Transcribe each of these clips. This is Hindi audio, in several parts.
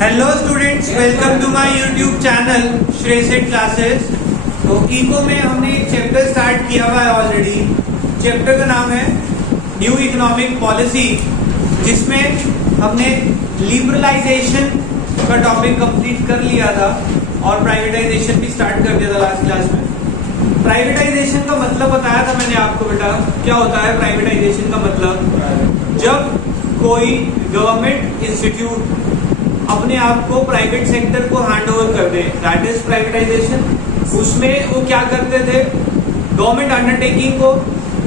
Hello students, welcome to my YouTube channel श्रेयसेट क्लासेस। तो इको में हमने एक चैप्टर स्टार्ट किया हुआ है ऑलरेडी। चैप्टर का नाम है न्यू इकोनॉमिक पॉलिसी, जिसमें हमने लिबरलाइजेशन का टॉपिक कंप्लीट कर लिया था और प्राइवेटाइजेशन भी स्टार्ट कर दिया था लास्ट क्लास में। प्राइवेटाइजेशन का मतलब बताया था मैंने आपको बेटा। क्या होता है प्राइवेटाइजेशन का मतलब? जब कोई गवर्नमेंट इंस्टीट्यूट अपने आप को प्राइवेट सेक्टर को हैंड ओवर कर दे, दैट इज प्राइवेटाइजेशन। उसमें वो क्या करते थे, गवर्नमेंट अंडरटेकिंग को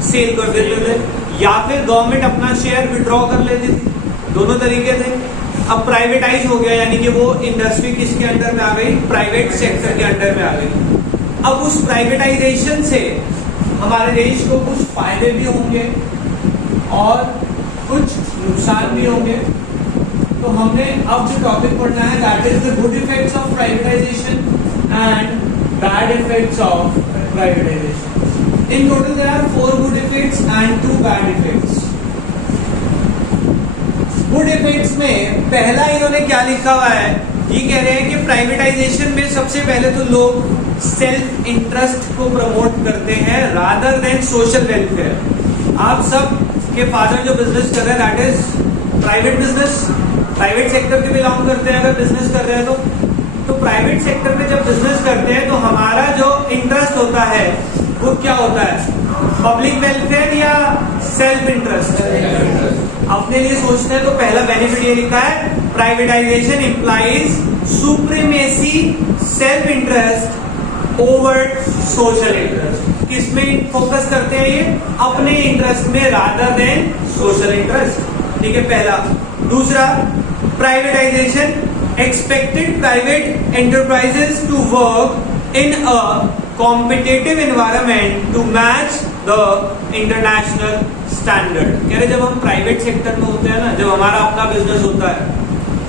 सेल कर देते थे या फिर गवर्नमेंट अपना शेयर विड्रॉ कर लेती थी, दोनों तरीके थे। अब प्राइवेटाइज हो गया, यानी कि वो इंडस्ट्री किसके अंडर में आ गई? प्राइवेट सेक्टर के अंडर में आ गई। अब उस प्राइवेटाइजेशन से हमारे देश को कुछ फायदे भी होंगे और कुछ नुकसान भी होंगे। तो हमने अब जो टॉपिक पढ़ना है that is the good effects of privatisation and bad effects of privatisation. In total there are 4 good effects and 2 bad effects. Good effects में पहला इन्होंने क्या लिखा हुआ है, ये कह रहे हैं कि प्राइवेटाइजेशन में सबसे पहले तो लोग सेल्फ इंटरेस्ट को प्रमोट करते हैं रादर देन सोशल वेलफेयर। आप सब के फादर जो बिजनेस कर रहे हैं that is private business, private sector के बिलोंग करते हैं। अगर बिजनेस कर रहे हैं तो प्राइवेट सेक्टर में जब बिजनेस करते हैं तो हमारा जो इंटरेस्ट होता है वो क्या होता है? पब्लिक वेलफेयर या सेल्फ इंटरेस्ट? अपने लिए सोचते हैं तो पहला बेनिफिट ये लिखा है, privatisation implies supremacy self interest over social interest. किसमें फोकस करते हैं ये? अपने इंटरेस्ट में रादर देन सोशल इंटरेस्ट। ठीक है, पहला। दूसरा, privatisation expected private enterprises to work in a competitive environment to match the international standard. कह रहे जब हम प्राइवेट सेक्टर में होते हैं ना, जब हमारा अपना बिजनेस होता है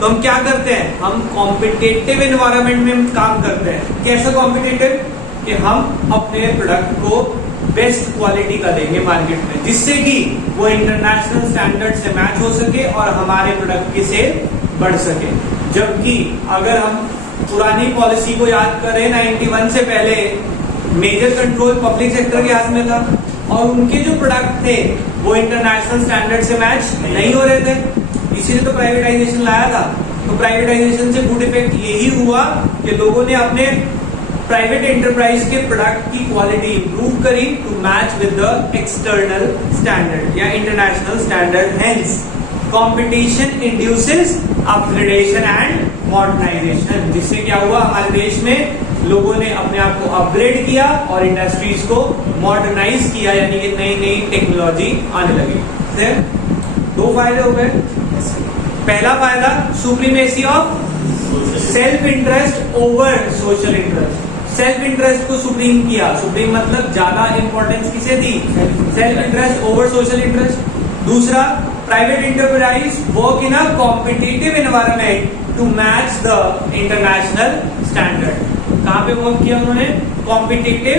तो हम क्या करते हैं? हम कॉम्पिटिटिव एनवायरनमेंट में काम करते हैं। कैसा कॉम्पिटिटिव? कि हम अपने प्रोडक्ट को बेस्ट क्वालिटी का देंगे मार्केट में, जिससे कि वो इंटरनेशनल स्टैंडर्ड से मैच हो सके और हमारे प्रोडक्ट की सेल बढ़ सके। जबकि अगर हम पुरानी पॉलिसी को याद करें, 91 से पहले मेजर कंट्रोल पब्लिक सेक्टर के हाथ में था और उनके जो प्रोडक्ट थे वो इंटरनेशनल स्टैंडर्ड से मैच नहीं हो रहे थे, इसीलिए तो प्राइवेटाइजेशन लाया था। तो प्राइवेटाइजेशन से गुड इफेक्ट यही हुआ कि लोगों ने अपने प्राइवेट एंटरप्राइज के प्रोडक्ट की क्वालिटी इंप्रूव करी to match with the external standard या international standard. Hence competition induces upgradation and modernisation, जिससे क्या हुआ? हमारे देश में लोगों ने अपने आप को अपग्रेड किया और इंडस्ट्रीज को मॉडर्नाइज किया, यानी कि नई नई टेक्नोलॉजी आने लगी। 2 फायदे हो गए। पहला फायदा, supremacy of self interest over social interest. Self interest को सुप्रीम किया। सुप्रीम मतलब ज्यादा इंपॉर्टेंस किसे दी? Self interest over social interest. दूसरा, private enterprise work in a competitive environment to match the international standard. कहां पे वर्क किया उन्होंने? Competitive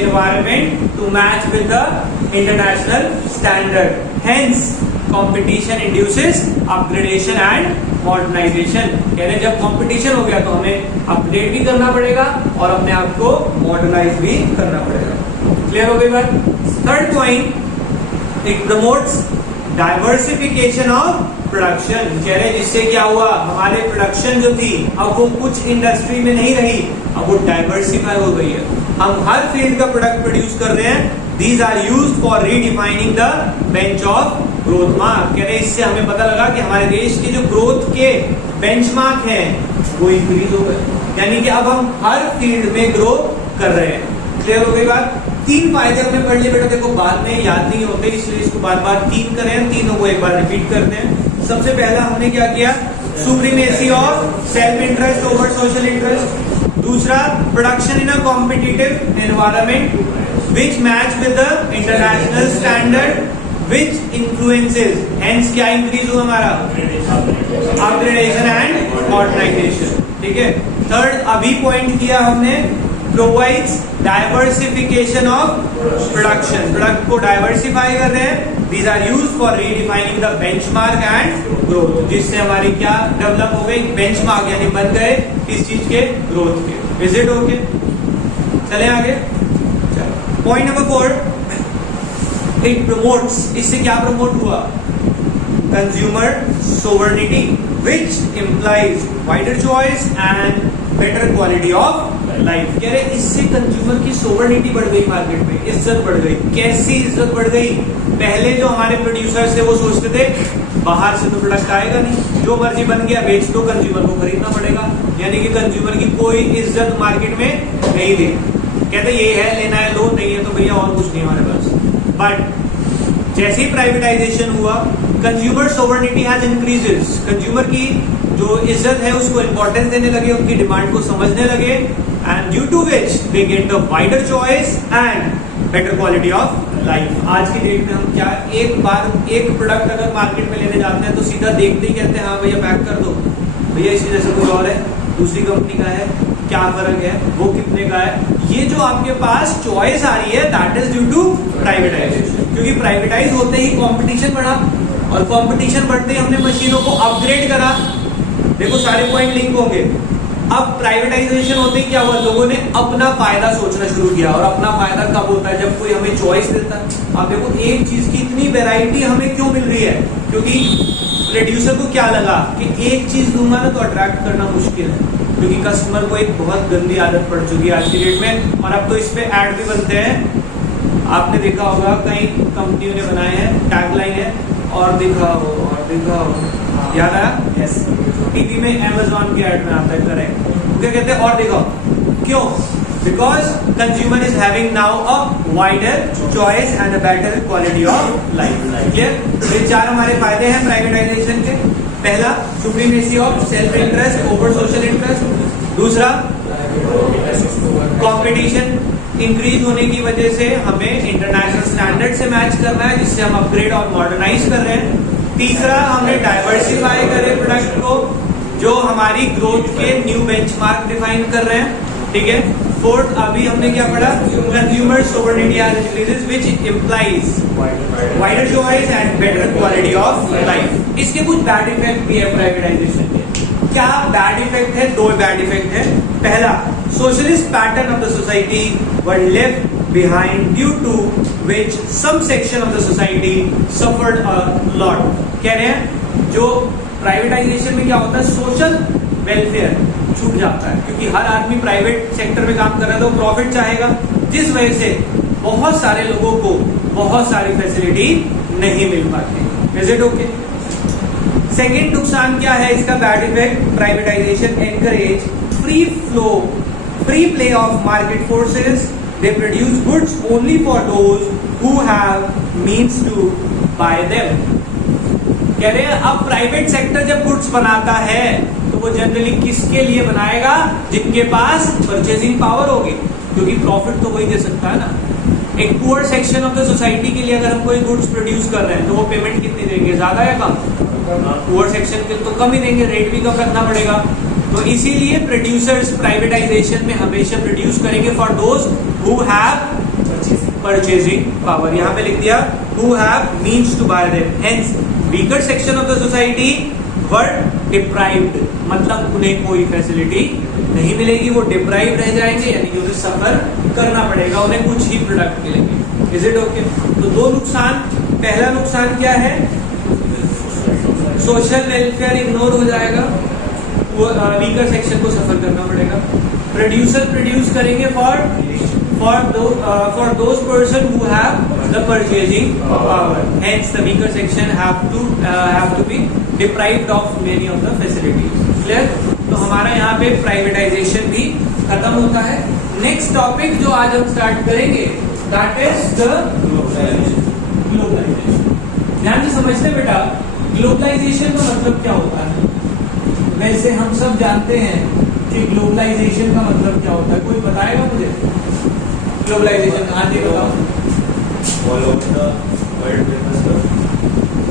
environment to match with the international standard. Hence competition induces upgradation and modernisation. कह रहे जब कंपटीशन हो गया तो हमें अपग्रेड भी करना पड़ेगा और अपने आप को मॉडर्नाइज भी करना पड़ेगा। क्लियर हो गई बात? Third point, it promotes diversification of production. कह रहे जिससे क्या हुआ? हमारे प्रोडक्शन जो थी अब वो कुछ इंडस्ट्री में नहीं रही, अब वो डाइवर्सिफाई हो गई है। हम हर फील्ड का प्रोडक्ट प्रोड्यूस कर रहे हैं। These are used for redefining the bench of growth mark। कह रहे इससे हमें पता लगा कि हमारे देश के जो ग्रोथ के बेंचमार्क हैं वो इंक्रीज हो गए, यानी कि अब हम हर फील्ड में ग्रो कर रहे हैं। क्लियर हो गई बात? 3 फायदे हमने पढ़ लिए बेटा। देखो बाद में याद नहीं होते, इसलिए इसको बार बार 3 करें, तीनों को एक बार रिपीट करते हैं। सबसे पहला हमने क्या किया? Supremacy of self interest over social interest. दूसरा, production in a competitive environment which match with the international standard which influences, hence क्या increase हुआ हमारा? upgradation and modernization। ठीक है। थर्ड, अभी पॉइंट किया हमने provides diversification of production, product को डाइवर्सिफाई कर रहे हैं। These are used for redefining the benchmark and growth, जिससे हमारी क्या डेवलप हो गई, बेंचमार्क यानी बन गए किस चीज के, ग्रोथ के। Is it okay? चले आगे। पॉइंट नंबर 4, इट प्रमोट्स, इससे क्या प्रमोट हुआ, consumer sovereignty which implies wider choice and better quality of life. कह रहे इससे कंज्यूमर की सोवर्निटी बढ़ गई, मार्केट में इज्जत बढ़ गई। कैसी इज्जत बढ़ गई, पहले जो हमारे प्रोड्यूसर्स थे वो सोचते थे बाहर से तो प्रोडक्ट आएगा नहीं, जो मर्जी बन गया बेच दो, कंज्यूमर को खरीदना पड़ेगा, यानी कि कंज्यूमर की कोई इज्जत मार्केट में नहीं थी। कहते ये है लेना है लो, नहीं है तो भैया और कुछ नहीं हमारे पास। बट जैसे ही प्राइवेटाइजेशन हुआ, consumer sovereignty has increases, consumer की जो इज्जत है उसको इंपॉर्टेंस देने लगे, उनकी डिमांड को समझने लगे, and due to which they get the wider choice and better quality of life. आज की डेट में हम क्या, एक बार एक प्रोडक्ट अगर मार्केट में लेने जाते हैं तो सीधा देखते ही कहते हैं हाँ भैया पैक कर दो, भैया इसी जैसे कोई और है, दूसरी कंपनी का है, क्या फर्क है, वो कितने का है। ये जो आपके पास चॉइस आ रही है that is due to privatisation, क्योंकि प्राइवेटाइज होते ही कंपटीशन बढ़ा, और कंपटीशन बढ़ते ही हमने मशीनों को अपग्रेड करा। देखो सारे पॉइंट लिंक होंगे। अब प्राइवेटाइजेशन होते ही क्या हुआ, लोगों ने अपना फायदा सोचना शुरू किया, और अपना फायदा कब होता है, जब कोई हमें चॉइस देता है। आप देखो एक चीज की इतनी वैरायटी हमें क्यों मिल रही है, क्योंकि प्रोड्यूसर को क्या लगा कि एक चीज दूंगा ना तो अट्रैक्ट करना मुश्किल है, क्योंकि कस्टमर को एक बहुत गंदी आदत पड़ चुकी है आज की डेट में, और अब तो इस पे ऐड भी बनते हैं। आपने देखा होगा कई कंपनियों ने बनाए हैं, टैगलाइन है और दिखाओ और दिखाओ, याद आया? यस, टीवी में अमेज़न के ऐड में आता है, करेक्ट। क्या कहते हैं, और दिखाओ, क्यों? Because consumer is having now a wider choice and a better quality of life. Clear? ये चार हमारे फायदे हैं प्राइवेटाइजेशन के। पहला, supremacy of self interest over social interest. दूसरा, कंपटीशन इंक्रीज होने की वजह से हमें इंटरनेशनल स्टैंडर्ड से मैच करना है, जिससे हम अपग्रेड और मॉडर्नाइज कर रहे हैं। तीसरा, हमने डाइवर्सिफाई करे प्रोडक्ट को, जो हमारी ग्रोथ के न्यू बेंचमार्क डिफाइन कर रहे हैं। ठीक है। फोर्थ, अभी हमने क्या पढ़ा, consumer sovereignty has increases which implies wider choice and better quality of life. इसके कुछ बैड इफेक्ट भी है प्राइवेटाइजेशन के। क्या बैड इफेक्ट है? दो बैड इफेक्ट है। पहला, socialist pattern of the society were left behind due to which some section of the society suffered a lot। कह रहे हैं जो प्राइवेटाइजेशन में क्या होता है, सोशल वेलफेयर छूट जाता है, क्योंकि हर आदमी प्राइवेट सेक्टर में काम कर रहा है तो प्रॉफिट चाहेगा, जिस वजह से बहुत सारे लोगों को बहुत सारी फैसिलिटी नहीं मिल पाती। Is it okay? सेकेंड नुकसान क्या है इसका, bad effect, privatisation encourage free play of market forces. They produce goods only for those who have means to buy them। कह रहे हैं अब प्राइवेट सेक्टर जब गुड्स बनाता है तो वो जनरली किसके लिए बनाएगा, जिनके पास परचेजिंग पावर होगी, क्योंकि प्रॉफिट तो वही दे सकता है ना। एक poor section of the society के लिए अगर हम कोई गुड्स प्रोड्यूस कर रहे हैं तो वो पेमेंट कितनी देंगे, ज्यादा या कम? पुअर सेक्शन के तो कम ही देंगे, रेट भी कम रखना पड़ेगा। तो इसीलिए प्रोड्यूसर्स प्राइवेटाइजेशन में हमेशा प्रोड्यूस करेंगे for those who have purchasing power. यहाँ पे लिख दिया who have means to buy them. Hence weaker section of the society were deprived, मतलब उन्हें कोई फैसिलिटी नहीं मिलेगी, वो डिप्राइव्ड रह जाएंगे, यानी कि उन्हें सफर करना पड़ेगा, उन्हें कुछ ही प्रोडक्ट मिलेंगे। Is it okay? तो दो नुकसान। पहला नुकसान क्या है, सोशल वेलफेयर इग्नोर हो जाएगा, वीकर सेक्शन को सफर करना पड़ेगा। प्रोड्यूसर प्रोड्यूस करेंगे for those person who have the purchasing power, hence the weaker section have to be deprived of many of the facilities। clear? तो हमारा यहाँ पे प्राइवेटाइजेशन भी खत्म होता है। नेक्स्ट टॉपिक जो आज हम स्टार्ट करेंगे that is the ग्लोबलाइजेशन। ध्यान से समझते बेटा, ग्लोबलाइजेशन का मतलब क्या होता है? वैसे हम सब जानते हैं कि ग्लोबलाइजेशन का मतलब क्या होता है, कोई बताएगा मुझे? ग्लोबलाइजेशन हाँ जी बताओ।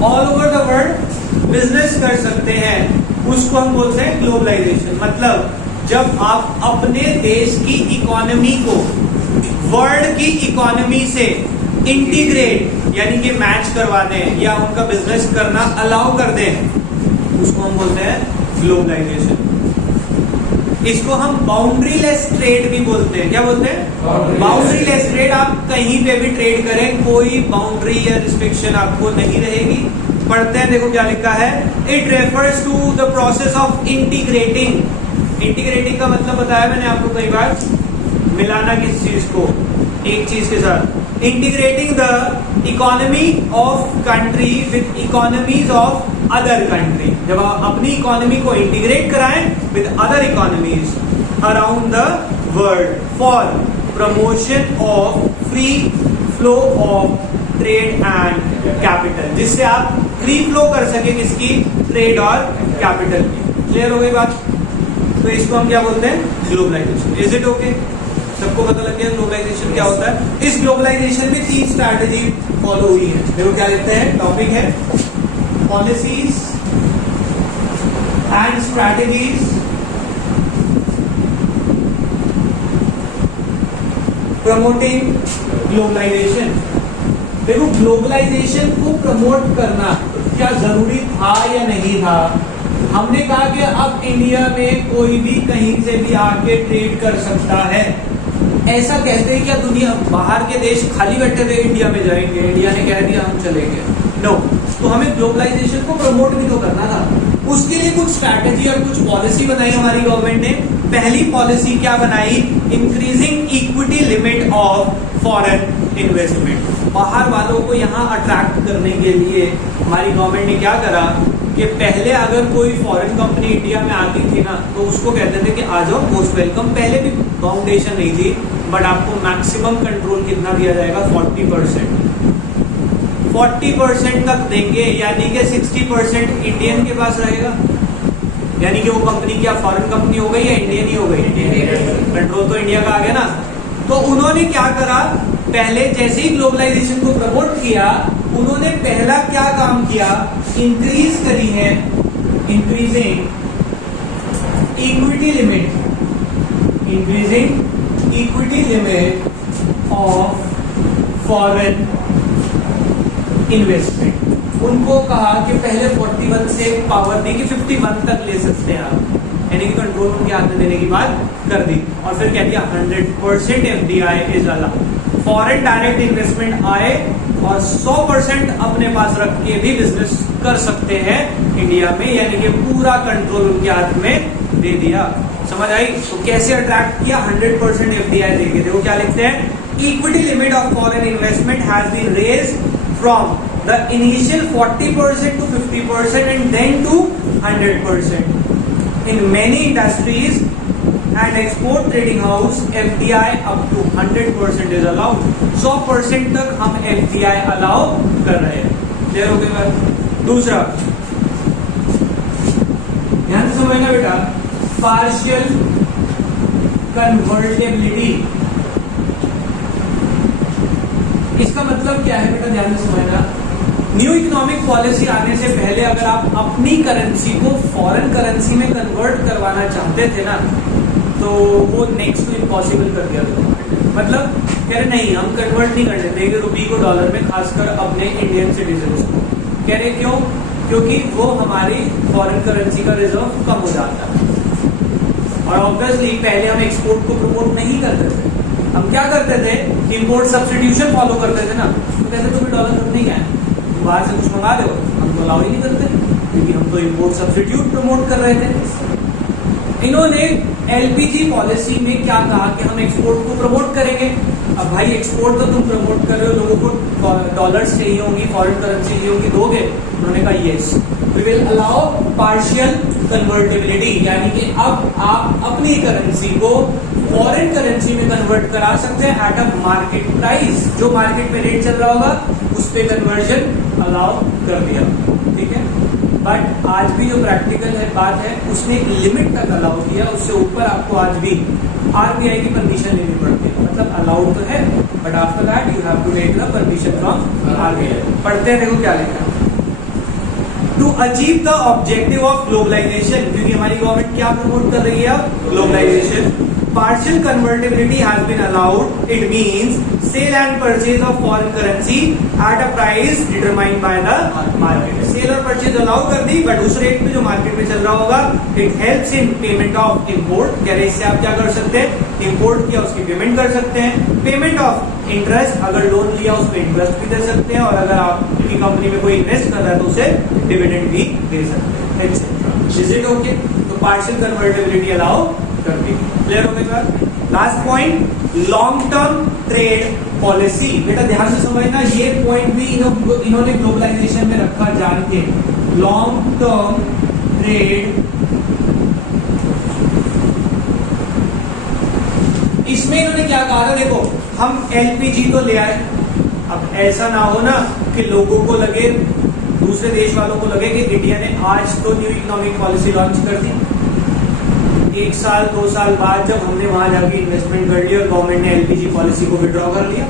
All over the world business कर सकते हैं, उसको हम बोलते हैं ग्लोबलाइजेशन। मतलब जब आप अपने देश की इकोनॉमी को वर्ल्ड की इकोनॉमी से इंटीग्रेट यानी कि मैच करवा दें या उनका बिजनेस करना अलाउ कर दें, उसको हम बोलते हैं ग्लोबलाइजेशन। इसको हम बाउंड्रीलेस ट्रेड भी बोलते हैं। क्या बोलते हैं? बाउंड्रीलेस ट्रेड। आप कहीं पे भी ट्रेड करें, कोई बाउंड्री या रिस्ट्रिक्शन आपको नहीं रहेगी। पढ़ते हैं, देखो क्या लिखा है। It refers to the process of integrating. Integrating का मतलब बताया मैंने आपको कई बार, मिलाना किस चीज को एक चीज के साथ। Integrating the economy of country with economies of other country. जब आप अपनी इकोनॉमी को इंटीग्रेट कराएं with other economies around the world for promotion of free flow of trade and capital, जिससे आप फ्री फ्लो कर सके किसकी? ट्रेड और कैपिटल की। क्लियर हो गई बात? तो इसको हम क्या बोलते हैं? ग्लोबलाइजेशन। Is it okay? सबको पता लग गया ग्लोबलाइजेशन क्या होता है। इस ग्लोबलाइजेशन में 3 स्ट्रैटेजी फॉलो हुई है। देखो क्या लिखते हैं, टॉपिक है policies and strategies promoting globalisation. देखो ग्लोबलाइजेशन को प्रमोट करना क्या जरूरी था या नहीं था? हमने कहा कि अब इंडिया में कोई भी कहीं से भी आके ट्रेड कर सकता है। ऐसा कहते हैं क्या दुनिया बाहर के देश खाली बैठे थे इंडिया में जाएंगे, इंडिया ने कह दिया हम चलेंगे? नो। तो हमें ग्लोबलाइजेशन को प्रमोट भी तो करना था। उसके लिए कुछ स्ट्रैटेजी और कुछ पॉलिसी बनाई हमारी गवर्नमेंट ने। पहली पॉलिसी क्या बनाई? Increasing equity limit of foreign investment. बाहर वालों को यहाँ अट्रैक्ट करने के लिए हमारी गवर्नमेंट ने क्या करा कि पहले अगर कोई फॉरेन कंपनी इंडिया में आती थी ना, तो उसको कहते थे कि आ जाओ, मोस्ट वेलकम। पहले भी फाउंडेशन नहीं थी, बट आपको मैक्सिमम कंट्रोल कितना दिया जाएगा? 40%। 40% तक देंगे, यानी कि 60% इंडियन के पास रहेगा। यानी कि वो कंपनी क्या फॉरेन कंपनी हो गई या इंडियन ही हो गई? कंट्रोल तो इंडिया का आ गया ना। तो उन्होंने क्या करा, पहले जैसे ही ग्लोबलाइजेशन को प्रमोट किया, उन्होंने पहला क्या काम किया? इंक्रीज करी है, increasing equity limit, increasing equity limit of foreign investment. उनको कहा कि पहले 41 से पावर दी कि 51 तक ले सकते हैं आप, यानी कि कंट्रोल उनके हाथ में देने की बात कर दी। और फिर कह दिया 100% FDI is allowed. Foreign direct investment आए और 100% अपने पास रख के भी बिजनेस कर सकते हैं इंडिया में, यानी कि पूरा कंट्रोल उनके हाथ में दे दिया। समझ आई? तो कैसे अट्रैक्ट किया? 100% FDI देके। देखो क्या लिखते हैं, equity limit of foreign investment has been raised from the initial 40% to 50% and then to 100%. In many industries and export trading house, FDI up to 100% is allowed. 100% तक हम FDI allow कर रहे हैं। क्लियर हो गई बात? दूसरा ध्यान से समझना बेटा, पार्शियल कन्वर्टेबिलिटी। इसका मतलब क्या है बेटा? ध्यान से समझना। न्यू इकोनॉमिक पॉलिसी आने से पहले अगर आप अपनी करेंसी को फॉरेन करेंसी में कन्वर्ट करवाना चाहते थे ना, तो वो नेक्स्ट टू इम्पॉसिबल कर दिया गवर्नमेंट। मतलब कह रहे नहीं, हम कन्वर्ट नहीं करने देंगे रुपये को डॉलर में, खासकर अपने इंडियन सिटीजन को। कह रहे क्यों? क्योंकि वो हमारी फॉरेन करेंसी का रिजर्व कम हो जाता है। और ऑब्वियसली पहले हम एक्सपोर्ट को प्रमोट नहीं करते थे, हम क्या करते थे? इंपोर्ट सब्स्टिट्यूशन फॉलो करते थे ना। तो कहते तुम्हें डॉलर करने क्या है, बाहर से कुछ मंगा दो, हम तो अलाउ ही नहीं करते, क्योंकि हम तो इंपोर्ट सब्स्टिट्यूट प्रमोट कर रहे थे। इन्होंने एलपीजी पॉलिसी में क्या कहा कि हम एक्सपोर्ट को प्रमोट करेंगे। अब भाई एक्सपोर्ट तो तुम प्रमोट कर रहे हो, लोगों को डॉलर्स चाहिए होंगी, फॉरेन करेंसी चाहिए होंगी, दोगे? उन्होंने कहा yes, we will allow partial convertibility, यानी कि अब आप अपनी करेंसी को फॉरेन करेंसी में कन्वर्ट करा सकते हैं एट अ मार्केट प्राइस। जो मार्केट में रेट चल रहा होगा उस पे कन्वर्जन अलाउ कर दिया। ठीक है, बट आज भी जो प्रैक्टिकल है बात है, उसने एक लिमिट तक अलाउ किया, उससे ऊपर आपको आज भी आरबीआई की परमिशन लेनी पड़ती है। मतलब अलाउड तो है, but after that you have to take the permission from RBI. पढ़ते हैं, देखो क्या लिखा है। To achieve the objective of globalisation, क्योंकि हमारी गवर्नमेंट क्या प्रमोट कर रही है अब, globalisation. Partial convertibility has been allowed. It means sale and purchase of foreign currency at a price determined by the market. Sale और purchase allow कर दी, but उस रेट में जो मार्केट में चल रहा होगा. It helps in payment of import. कह रहे इससे आप क्या कर सकते हैं, इम्पोर्ट किया उसकी पेमेंट कर सकते हैं. पेमेंट ऑफ इंटरेस्ट, अगर लोन लिया उस पर इंटरेस्ट भी दे सकते हैं, और अगर आपकी कंपनी में कोई इन्वेस्ट कर रहा है तो उसे डिविडेंड भी दे सकते हैं, एक्सेट्रा. Is it okay? तो पार्शियल कन्वर्टेबिलिटी अलाउ कर दी. क्लियर हो गई बात? Last point, long term trade policy. बेटा ध्यान से समझना, ये पॉइंट भी इन्होंने ग्लोबलाइजेशन में रखा जान के. लॉन्ग टर्म ट्रेड, इसमें इन्होंने क्या कहा था, देखो हम एलपीजी तो ले आए. अब ऐसा ना हो ना कि लोगों को लगे, दूसरे देश वालों को लगे कि इंडिया ने आज तो न्यू इकोनॉमिक पॉलिसी लॉन्च कर दी. 1 साल 2 साल बाद जब हमने वहां जाके इन्वेस्टमेंट कर लिया और गवर्नमेंट ने एलपीजी पॉलिसी को विड्रॉ कर लिया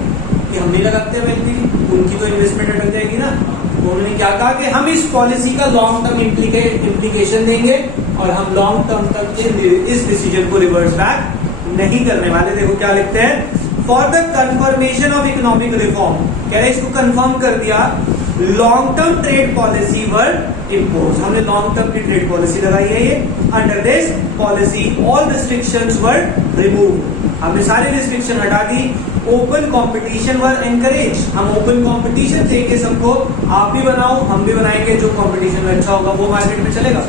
कि हम नहीं लगाते अब एलपीजी, उनकी तो इन्वेस्टमेंट अटक जाएगी ना. तो उन्होंने क्या कहा कि हम इस पॉलिसी का लॉन्ग टर्म इम्प्लीकेशन देंगे और हम लॉन्ग टर्म तक इस डिसीजन को रिवर्स बैक नहीं करने वाले. देखो क्या लिखते हैं, for the confirmation of economic reform. कह रहे इसको कंफर्म कर दिया. लॉन्ग टर्म ट्रेड पॉलिसी वर इम्पोज, हमने लॉन्ग टर्म की ट्रेड पॉलिसी लगाई है ये. Under this policy all restrictions were remove, हमने सारे रिस्ट्रिक्शन हटा दी. ओपन कंपटीशन वर एनकरेज, हम ओपन कंपटीशन देके सबको, आप भी बनाओ हम भी बनाएंगे, जो कंपटीशन में अच्छा होगा वो मार्केट में चलेगा.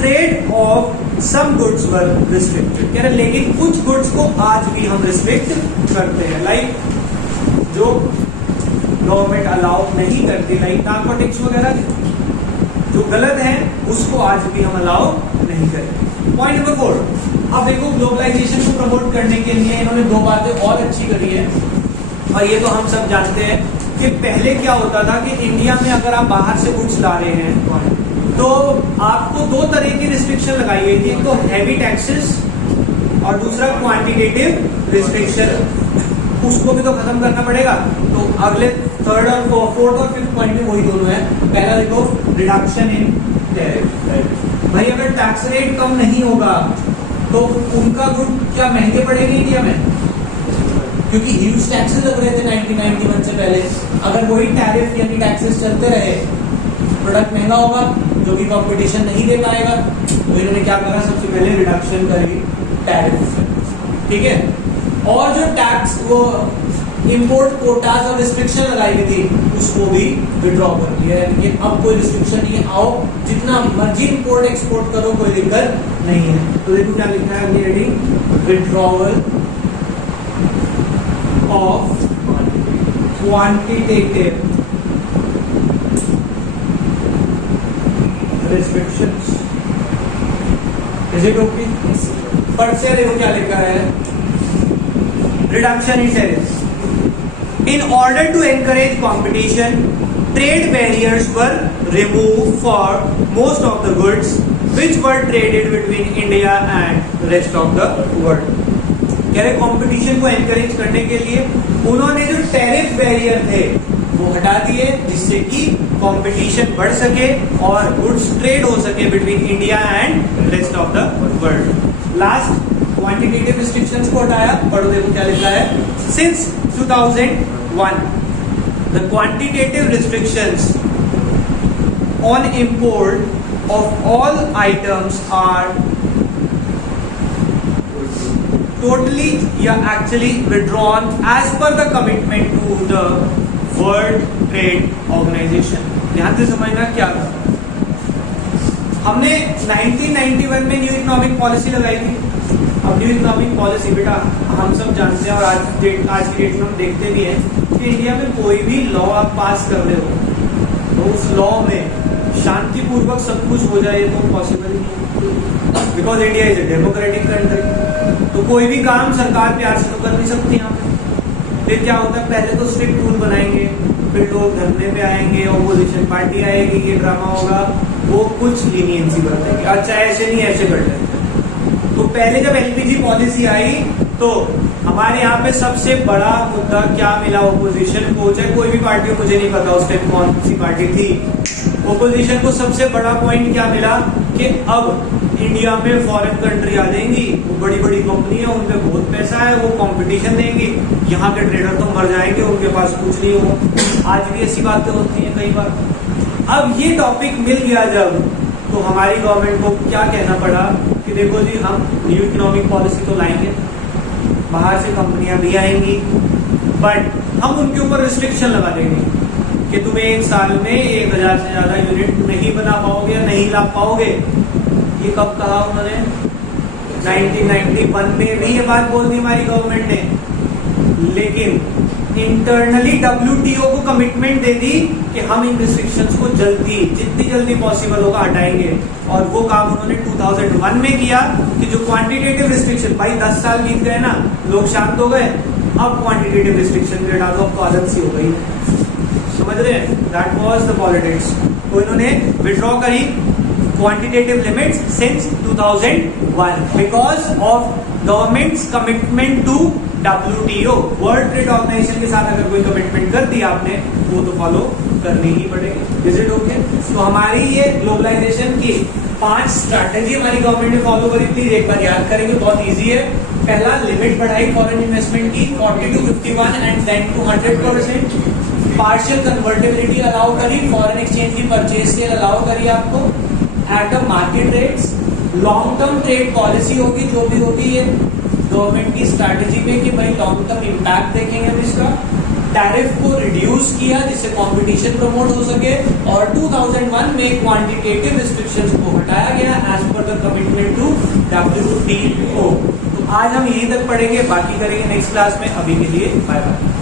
Trade of some goods were restricted, कह रहे लेकिन कुछ गुड्स को आज भी हम रिस्ट्रिक्ट करते हैं, लाइक जो गवर्नमेंट अलाउ नहीं करती, लाइक नार्कोटिक्स वगैरह जो गलत है उसको आज भी हम अलाउ नहीं करें. Point number 4. अब देखो ग्लोबलाइजेशन को प्रमोट करने के लिए इन्होंने 2 बातें और अच्छी करी है, और ये तो हम सब जानते हैं कि पहले क्या होता था कि इंडिया में अगर आप बाहर से गुड्स ला रहे हैं तो आपको 2 तरह की रिस्ट्रिक्शन लगाई गई थी. एक तो हैवी टैक्सेस और दूसरा क्वांटिटेटिव रिस्ट्रिक्शन, उसको भी तो खत्म करना पड़ेगा. तो अगले 3rd और 4th और 5th पॉइंट में वही दोनों है. पहला देखो रिडक्शन इन टैरिफ. भाई अगर टैक्स रेट कम नहीं होगा तो उनका गुड क्या महंगे पड़ेंगे इंडिया में, क्योंकि ह्यूज टैक्सेस लग रहे थे 1991 से पहले. अगर वही टैरिफ यानी टैक्सेस चलते रहे, प्रोडक्ट महंगा होगा, जो कि कंपटीशन नहीं दे पाएगा. तो इन्होंने क्या करा, सबसे पहले रिडक्शन करी टैरिफ, ठीक है. और जो टैक्स वो इंपोर्ट कोटास और रिस्ट्रिक्शन लगाई गई थी उसको भी विड्रॉ कर लिया है. लेकिन अब कोई रिस्ट्रिक्शन नहीं है, आओ जितना मर्जी इंपोर्ट एक्सपोर्ट करो, कोई दिक्कत नहीं है. तो देखो क्या लिखना है, ready, withdrawal of quantitative restrictions. Is it okay? पर से देखो क्या लिखा है, reduction in tariffs. In order to encourage competition, trade barriers were removed for most of the goods which were traded between India and rest of the world. कह रहे कंपटीशन को एनकरेज करने के लिए उन्होंने जो टैरिफ बैरियर थे वो हटा दिए, जिससे कि कंपटीशन बढ़ सके और गुड्स ट्रेड हो सके between India and rest of the world. Last quantitative restrictions को हटाया. पढ़ो देखो क्या लिखा है, since 2001 the quantitative restrictions on import of all items are totally actually withdrawn as per the commitment to the World Trade Organization. ध्यान से समझना क्या था. हमने 1991 में न्यू इकोनॉमिक पॉलिसी लगाई थी. अब न्यू इकोनॉमिक पॉलिसी बेटा हम सब जानते हैं और आज की डेट में हम देखते भी हैं कि इंडिया में कोई भी लॉ आप पास कर रहे हो तो उस लॉ में शांतिपूर्वक सब कुछ हो जाए तो पॉसिबल नहीं, because India is a democratic country. तो कोई भी काम सरकार प्यार से तो कर नहीं सकती यहाँ पे. फिर क्या होता है, पहले तो स्ट्रिक्ट रूल बनाएंगे, फिर लोग धरने पे आएंगे, ऑपोजिशन पार्टी आएगी, ये ड्रामा होगा, वो कुछ लीनियंसी बरतेंगे, अच्छा ऐसे नहीं ऐसे कर लेते. तो पहले जब एलपीजी पॉलिसी आई तो हमारे यहाँ पे सबसे बड़ा मुद्दा क्या मिला ऑपोजिशन को, चाहे कोई भी पार्टी हो, मुझे नहीं पता उस टाइम कौन सी पार्टी थी, ओपोजिशन को सबसे बड़ा पॉइंट क्या मिला कि अब इंडिया में फॉरेन कंट्री आ जाएंगी, वो बड़ी बड़ी कंपनी है, उनपे बहुत पैसा है, वो कंपटीशन देंगी, यहाँ के ट्रेडर तो मर जाएंगे, उनके पास कुछ नहीं हो। आज भी ऐसी बातें होती हैं कई बार। अब ये टॉपिक मिल गया जब, तो हमारी गवर्नमेंट को क्या कहना पड़ा कि देखो जी हम न्यू इकोनॉमिक पॉलिसी तो लाएंगे, बाहर से कंपनियां भी आएंगी, बट हम उनके ऊपर रिस्ट्रिक्शन लगा देंगे कि तुम्हें एक साल में 1000 से ज्यादा यूनिट नहीं बना पाओगे, नहीं ला पाओगे। ये कब कहा उन्होंने? 1991 में भी ये बात बोल दी हमारी गवर्नमेंट ने, लेकिन इंटरनली WTO को कमिटमेंट दे दी कि हम इन रिस्ट्रिक्शंस को जितनी जल्दी पॉसिबल होगा हटाएंगे। और वो काम उन्होंने 2001 में किया कि जो क्वांटिटेटिव रिस्ट्रिक्शन, भाई 10 साल बीत गए ना, लोग शांत हो गए, अब क्वांटिटेटिव रिस्ट्रिक्शन भी हटा दो, अब तो आदत सी हो गई। समझ रहे हैं? That was the politics. तो इन्होंने विड्रॉ करी quantitative limits since 2001 because of government's commitment to WTO, world trade organisation के साथ अगर कोई कमिटमेंट कर दी आपने, वो तो फॉलो करनी ही पड़ेगी। Is it okay? तो हमारी ये ग्लोबलाइजेशन की 5 स्ट्रैटेजी हमारी गवर्नमेंट ने फॉलो करी। प्लीज एक बार याद करेंगे, बहुत इजी है। पहला, लिमिट बढ़ाई फॉरेन इन्वेस्टमेंट की 40 to 51 and then to 100%। Partial convertibility allow करी, फॉरेन एक्सचेंज की परचेज सेल अलाउ करी आपको at the market rates. Long term trade policy होगी, जो भी होगी ये गवर्नमेंट की स्ट्रैटेजी में कि भाई लॉन्ग टर्म इम्पैक्ट देखेंगे हम इसका। टैरिफ को रिड्यूस किया जिससे कंपटीशन प्रमोट हो सके, और 2001 में क्वांटिटेटिव रिस्ट्रिक्शंस को हटाया गया as per the commitment to WTO। तो आज हम यहीं तक पढ़ेंगे, बाकी करेंगे नेक्स्ट क्लास में। अभी के लिए बाय बाय।